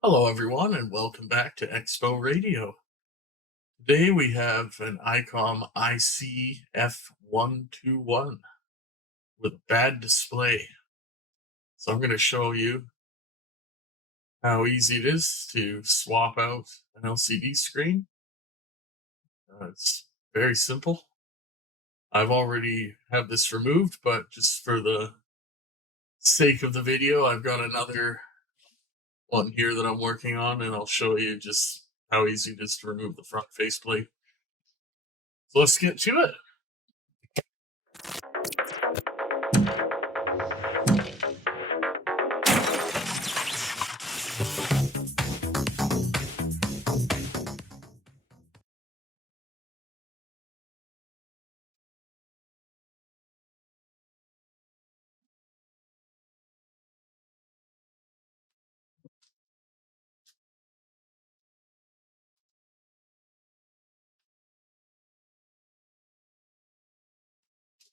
Hello, everyone, and welcome back to Expo Radio. Today we have an Icom IC-F121 with a bad display. So I'm going to show you how easy it is to swap out an LCD screen. It's very simple. I've already had this removed, but just for the sake of the video, I've got another one here that I'm working on, and I'll show you just how easy it is to remove the front faceplate. So let's get to it.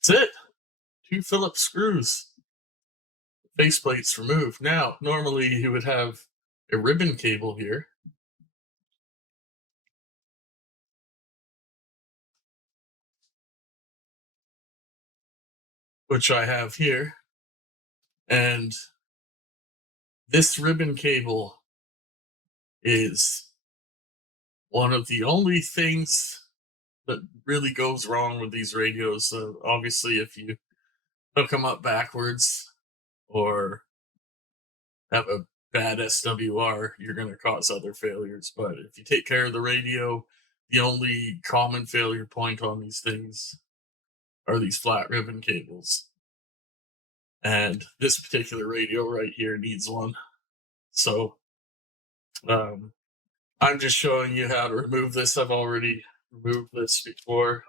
That's it. 2 Phillips screws. Faceplate's removed. Now, normally you would have a ribbon cable here, which I have here, and this ribbon cable is one of the only things that really goes wrong with these radios. So obviously, if you hook them up backwards or have a bad SWR, you're going to cause other failures. But if you take care of the radio, the only common failure point on these things are these flat ribbon cables. And this particular radio right here needs one. So I'm just showing you how to remove this. I've already removed this before.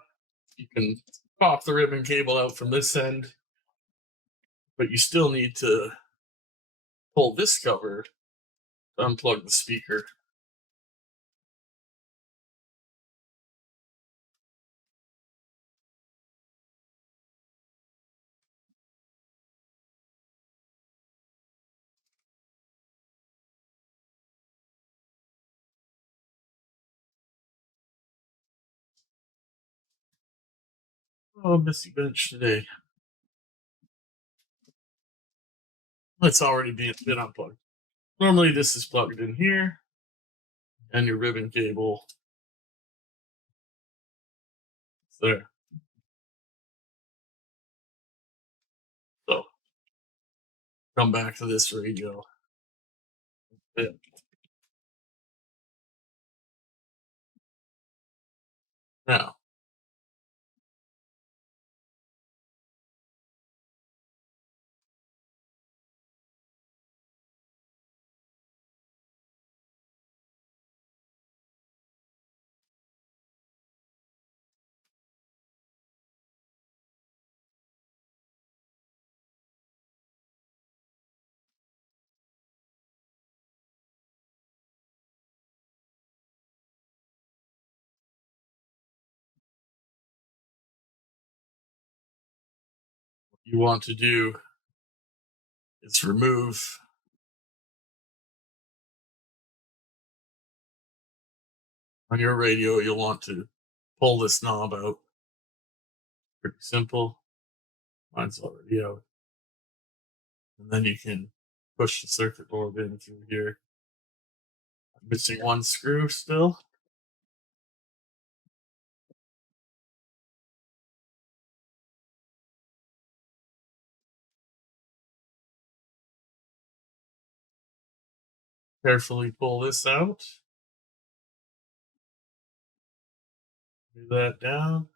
You can pop the ribbon cable out from this end, but you still need to pull this cover to unplug the speaker. Oh, missy bench today. It's already been unplugged. Normally this is plugged in here, and your ribbon cable is there. So come back to this radio. Yeah. Now, what you want to do is remove on your radio. You'll want to pull this knob out. Pretty simple. Mine's already out. And then you can push the circuit board in through here. I'm missing one screw still. Carefully pull this out. Do that down.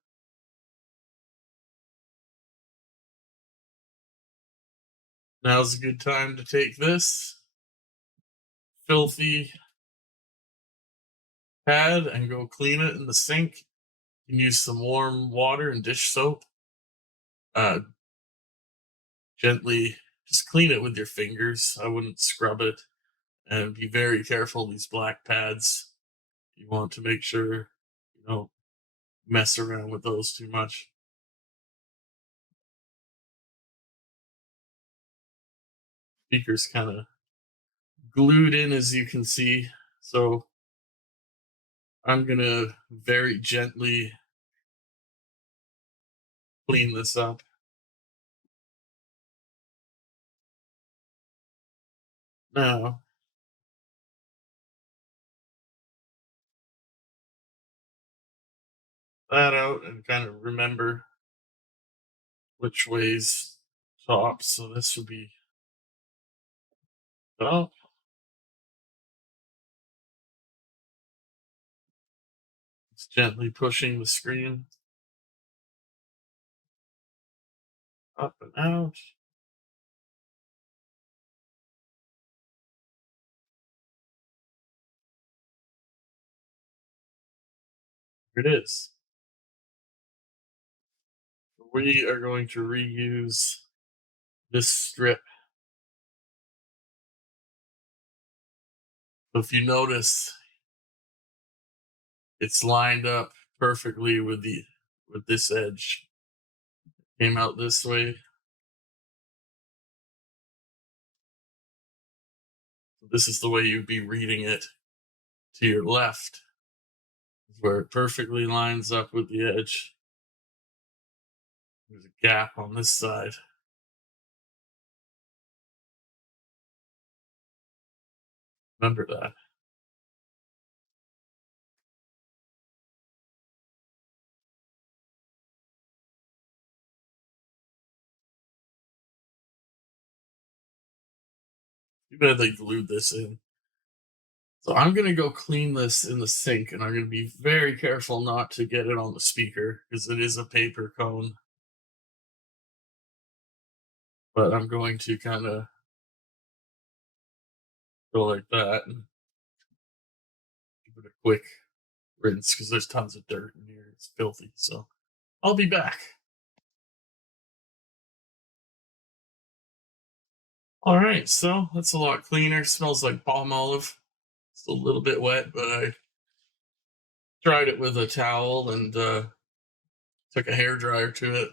Now's a good time to take this filthy pad and go clean it in the sink. You can use some warm water and dish soap. Gently just clean it with your fingers. I wouldn't scrub it. And be very careful, these black pads. You want to make sure you don't mess around with those too much. Speaker's kind of glued in, as you can see. So I'm going to very gently clean this up. Now, that out and kind of remember which way's top. So this would be top. Just gently pushing the screen up and out. Here it is. We are going to reuse this strip. So if you notice, it's lined up perfectly with this edge. Came out this way. This is the way you'd be reading it to your left, where it perfectly lines up with the edge. There's a gap on this side. Remember that. Too bad they glued this in. So I'm going to go clean this in the sink, and I'm going to be very careful not to get it on the speaker because it is a paper cone. But I'm going to kind of go like that and give it a quick rinse because there's tons of dirt in here. It's filthy. So I'll be back. All right, so that's a lot cleaner. Smells like palm olive. It's a little bit wet, but I dried it with a towel and took a hair dryer to it.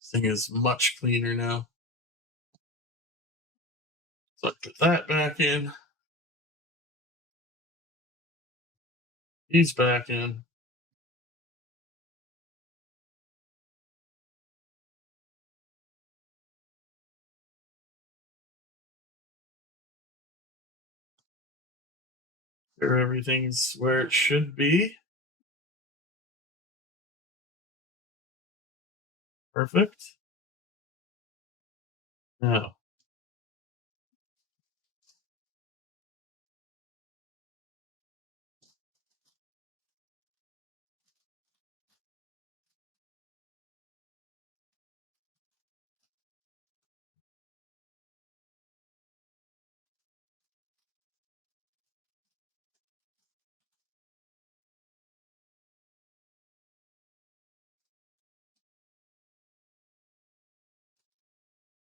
This thing is much cleaner now. So I put that back in. He's back in. There, everything's where it should be. Perfect. Now,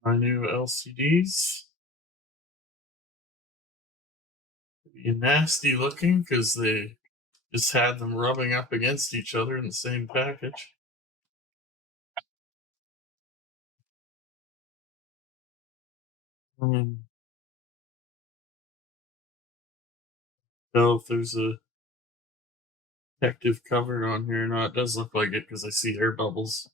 my new LCDs. Be nasty looking because they just had them rubbing up against each other in the same package. Tell if there's a protective cover on here or not. It does look like it because I see air bubbles.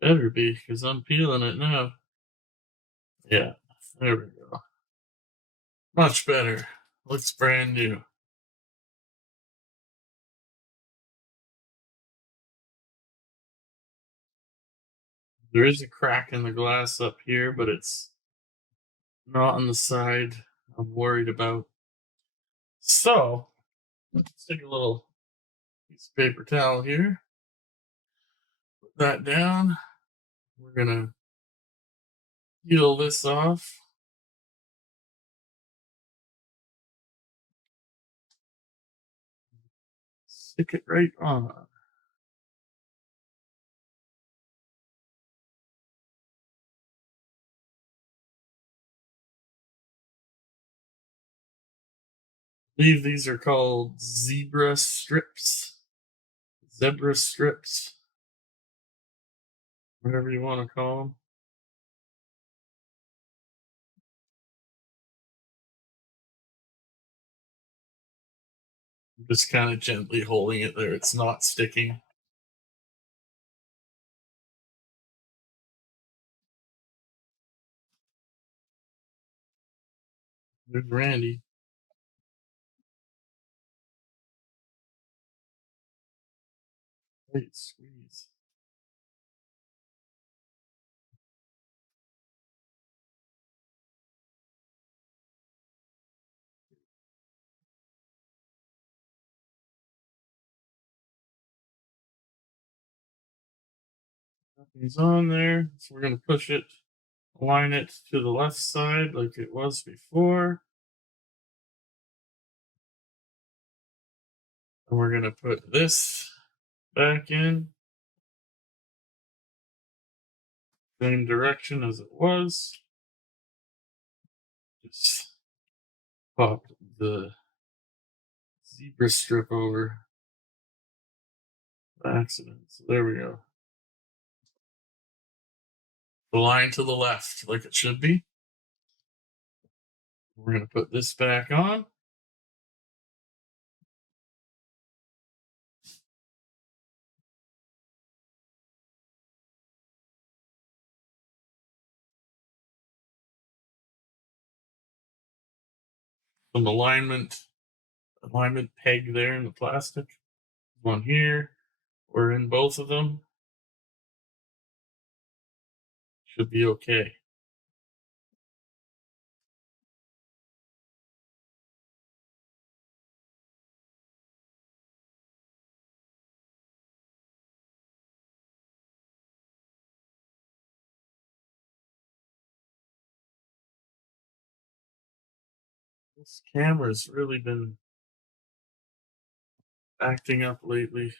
Better be because I'm peeling it now. Yeah, there we go. Much better. Looks brand new. There is a crack in the glass up here, but it's not on the side I'm worried about. So, let's take a little piece of paper towel here. Put that down. We're going to peel this off. Stick it right on. believe these are called zebra strips. Zebra strips, whatever you want to call them. Just kind of gently holding it there. It's not sticking. There's Randy. Wait, squeeze. Nothing's on there. So we're going to push it, align it to the left side like it was before. And we're going to put this back in. Same direction as it was. Just pop the zebra strip over by accident. So there we go. The line to the left, like it should be. We're going to put this back on. Some alignment peg there in the plastic. One here. We're in both of them. Should be okay. This camera's really been acting up lately.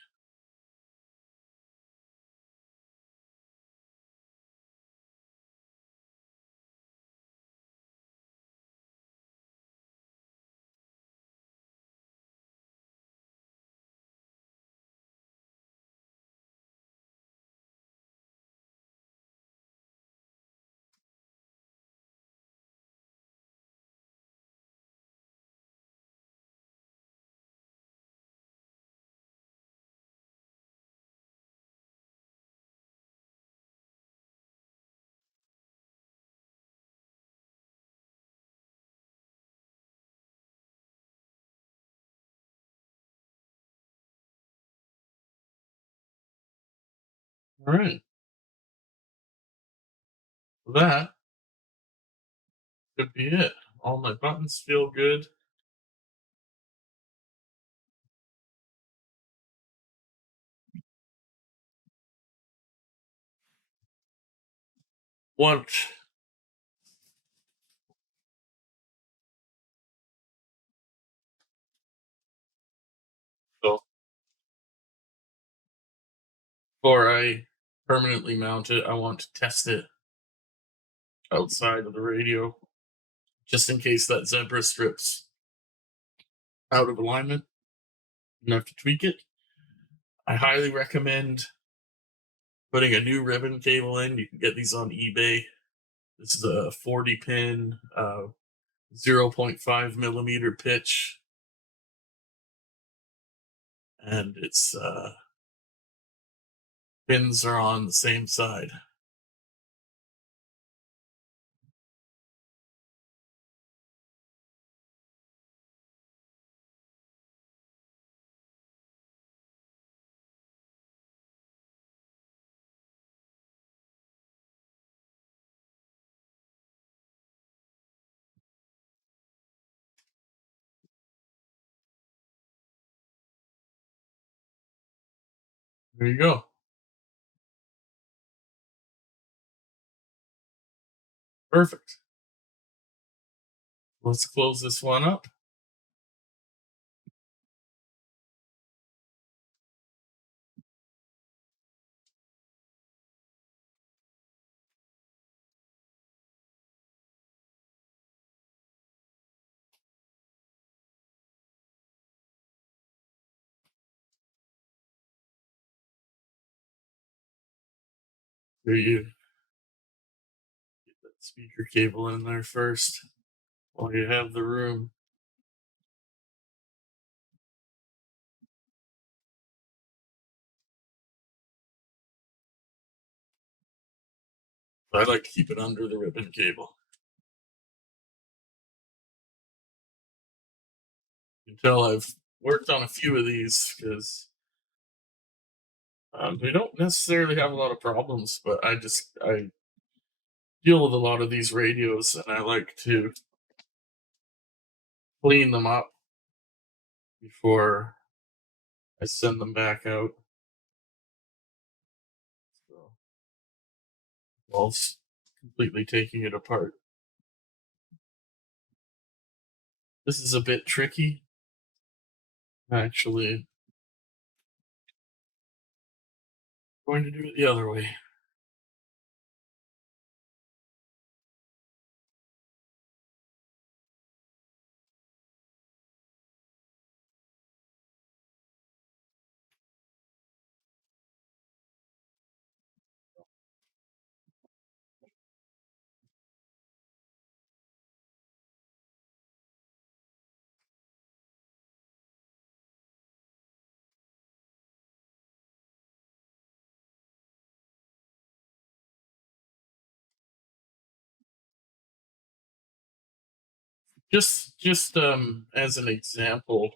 All right. So that could be it. All my buttons feel good. What? So before I permanently mount it, I want to test it outside of the radio, just in case that zebra strip's out of alignment. You have to tweak it. I highly recommend putting a new ribbon cable in. You can get these on eBay. This is a 40 pin, 0.5 millimeter pitch, and its pins are on the same side. There you go. Perfect. Let's close this one up. Here you get that speaker cable in there first while you have the room. I like to keep it under the ribbon cable. You can tell I've worked on a few of these because we don't necessarily have a lot of problems, but I deal with a lot of these radios, and I like to clean them up before I send them back out. So, whilst completely taking it apart. This is a bit tricky, actually. I'm going to do it the other way. Just as an example,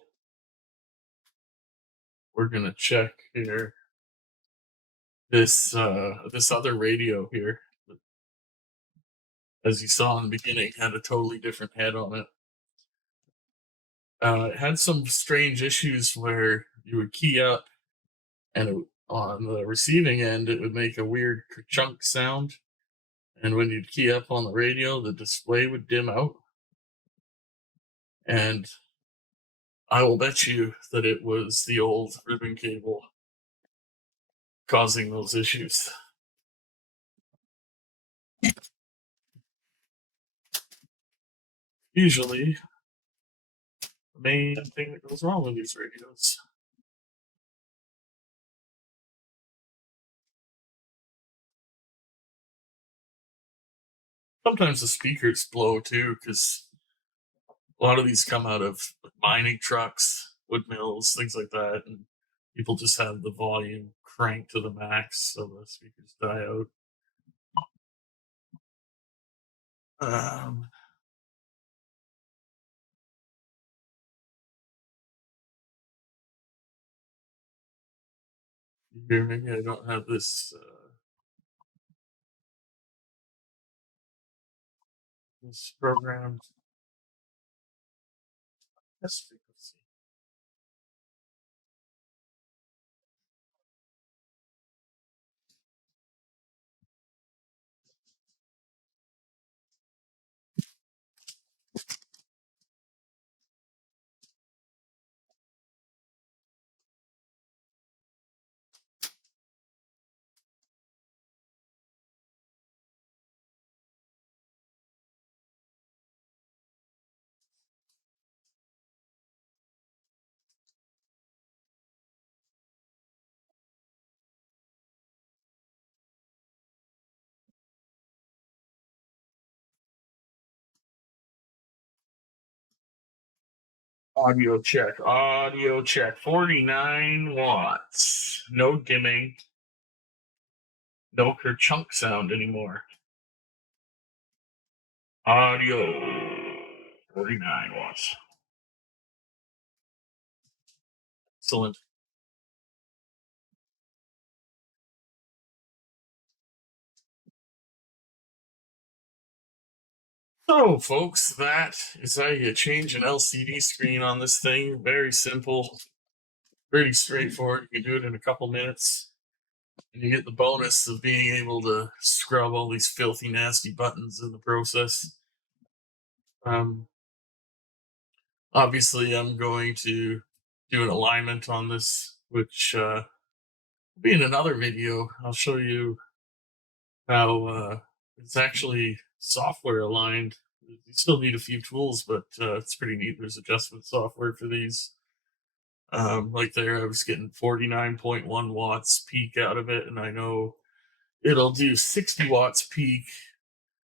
we're gonna check here this other radio here. As you saw in the beginning, had a totally different head on it. It had some strange issues where you would key up, and on the receiving end, it would make a weird chunk sound. And when you'd key up on the radio, the display would dim out. And I will bet you that it was the old ribbon cable causing those issues. Usually, the main thing that goes wrong with these radios. Sometimes the speakers blow too, because a lot of these come out of mining trucks, wood mills, things like that, and people just have the volume cranked to the max, so the speakers die out. Um, Here, maybe I don't have this programmed. Yes, frequency. Audio check. Audio check. 49 watts. No dimming. No kerchunk sound anymore. Audio. 49 watts. Excellent. So, folks, that is how you change an LCD screen on this thing. Very simple. Pretty straightforward. You can do it in a couple minutes. And you get the bonus of being able to scrub all these filthy, nasty buttons in the process. Um, Obviously, I'm going to do an alignment on this, which will be in another video. I'll show you how it's actually software aligned. You still need a few tools, but it's pretty neat. There's adjustment software for these. Like there, I was getting 49.1 watts peak out of it, and I know it'll do 60 watts peak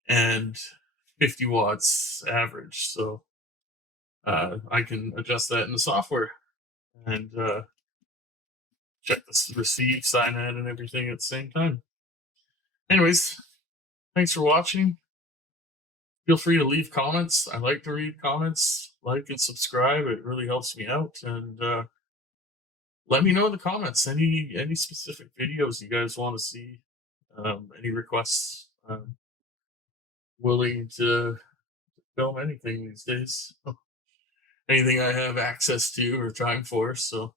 and 50 watts average. So I can adjust that in the software and check the receive, sign in, and everything at the same time. Anyways, thanks for watching. Feel free to leave comments. I like to read comments. Like and subscribe. It really helps me out. And let me know in the comments any specific videos you guys want to see. Any requests. Willing to film anything these days. Anything I have access to or time for. So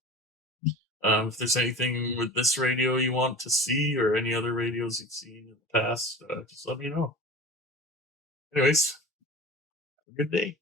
if there's anything with this radio you want to see or any other radios you've seen in the past, just let me know. Anyways, have a good day.